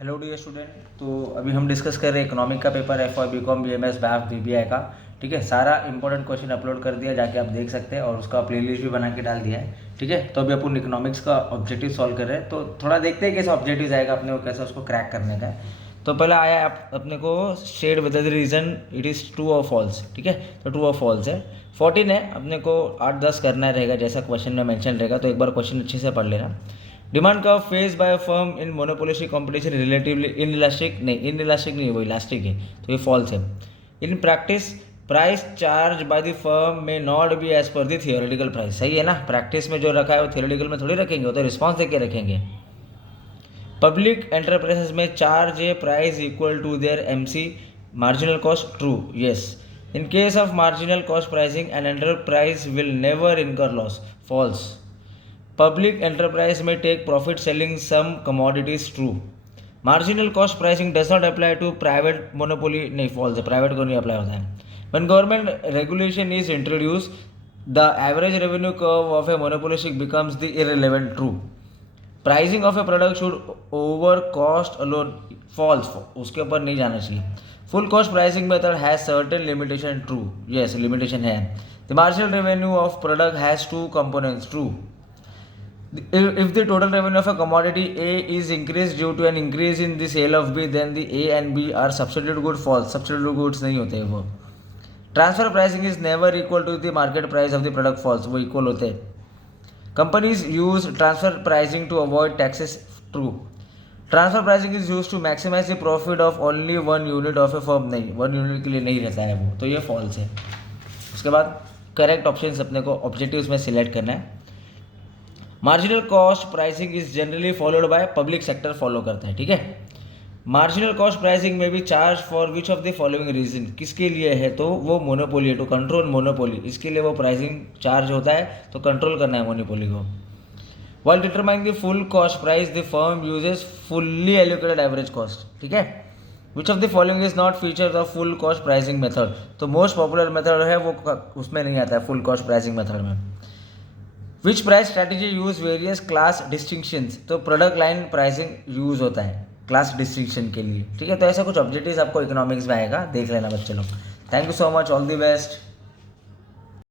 Hello dear student. तो अभी हम डिस्कस कर रहे हैं इकोनॉमिक का पेपर एफ और B com B M S BAF B B I का। ठीक है, सारा इंपॉर्टेंट क्वेश्चन अपलोड कर दिया, जाके आप देख सकते हैं, और उसका प्लेलिस्ट भी बना के डाल दिया है। ठीक है, तो अभी अपन इकोनॉमिक्स का ऑब्जेक्टिव सॉल्व कर रहे हैं, तो थोड़ा देखते हैं कैसे ऑब्जेक्टिव आएगा अपने को, कैसे उसको क्रैक करने का है। तो पहला आया अपने को state with the reason it is true और फॉल्स। ठीक है, तो ट्रू और फॉल्स है। 14 है, अपने को 8-10 करना रहेगा जैसा क्वेश्चन में मेंशन रहेगा, तो एक बार क्वेश्चन अच्छे से पढ़ लेना। Demand curve face by a firm in monopolistic competition relatively inelastic नहीं है, वो इलास्टिक है, तो ये फॉल्स है। In practice price charge by the firm may not be as per the theoretical price. सही है ना, प्रैक्टिस में जो रखा है वो थियोरेटिकल में थोड़ी रखेंगे, वो तो रिस्पॉन्स देके रखेंगे। Public enterprises may charge a price equal to their MC marginal cost. True, yes. In case of marginal cost pricing an enterprise will never incur loss. False. Public enterprise may take profit selling some commodities. True. Marginal cost pricing does not apply to private monopoly. नहीं, false है, private को नहीं apply होता है। When government regulation is introduced, the average revenue curve of a monopolistic becomes the irrelevant. True. Pricing of a product should over cost alone. False. उसके ऊपर नहीं जाना चाहिए। Full cost pricing method has certain limitation. True. Yes, limitation है। The marginal revenue of product has two components. True. If the total revenue of a commodity A is increased due to an increase in the sale of B, then the A and B are substitute good. False. Substitute goods नहीं होते वो। Transfer pricing is never equal to the market price of the product. False. वो equal होते हैं। Companies use transfer pricing to avoid taxes. True. Transfer pricing is used to maximize the profit of only one unit of a firm. नहीं, one unit के लिए नहीं रहता है वो, तो ये false है। उसके बाद करेक्ट ऑप्शन अपने को ऑब्जेक्टिव्स में सिलेक्ट करना है। Marginal cost pricing is generally followed by public sector follow करता है। ठीक है, मार्जिनल कॉस्ट प्राइसिंग में भी charge for which of the following reason, किसके लिए है, तो वो मोनोपोली है, टू कंट्रोल मोनोपोली, इसके लिए वो प्राइसिंग चार्ज होता है, तो कंट्रोल करना है मोनोपोली को। While determining the full cost price the firm uses fully allocated average cost. ठीक है, विच of the following is not feature the full cost pricing method, तो मोस्ट पॉपुलर मेथड है वो उसमें नहीं आता है, फुल कॉस्ट प्राइसिंग मेथड में। Which price strategy use various class distinctions, तो प्रोडक्ट लाइन प्राइसिंग यूज होता है क्लास डिस्टिंक्शन के लिए। ठीक है, तो ऐसा कुछ ऑब्जेक्टिव्स आपको इकोनॉमिक्स में आएगा, देख लेना बच्चे लोग। Thank you so much, all the best.